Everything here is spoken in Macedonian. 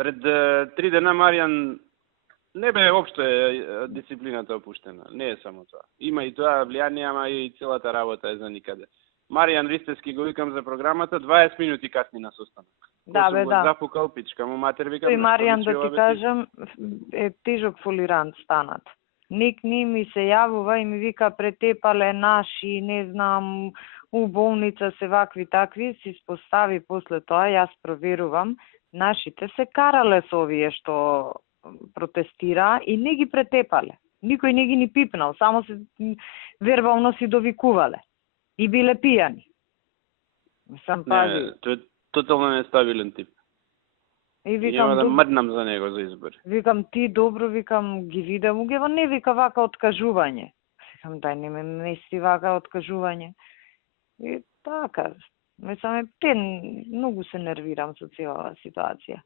Пред 3 дена Маријан не бе општо дисциплината опуштена. Не е само тоа. Има и тоа влијание, ама и целата работа е за никаде. Маријан Ристевски го викам за програмата, 20 минути касни на состанок. Да, бе, да. Запукал пичка му матер, викам. Тој Маријан, да ти кажам, е тежок фолирант станат. Ник ни ми се јавува и ми вика претепале наши, не знам, у болница се вакви такви, си спостави после тоа, јас проверувам, нашите се карале со овие што протестира и не ги претепале. Никој не ги ни пипнал, само се вербално си довикувале. И биле пијани. Сам пази. Не, тој е тотално нестабилен тип. И викам, Нема да мрднам за него за избори. Викам, ти добро, викам, ги видам, угева не вика вака откажување. Викам, дај не ме мести вака откажување. И така, многу се нервирам со цела ситуација.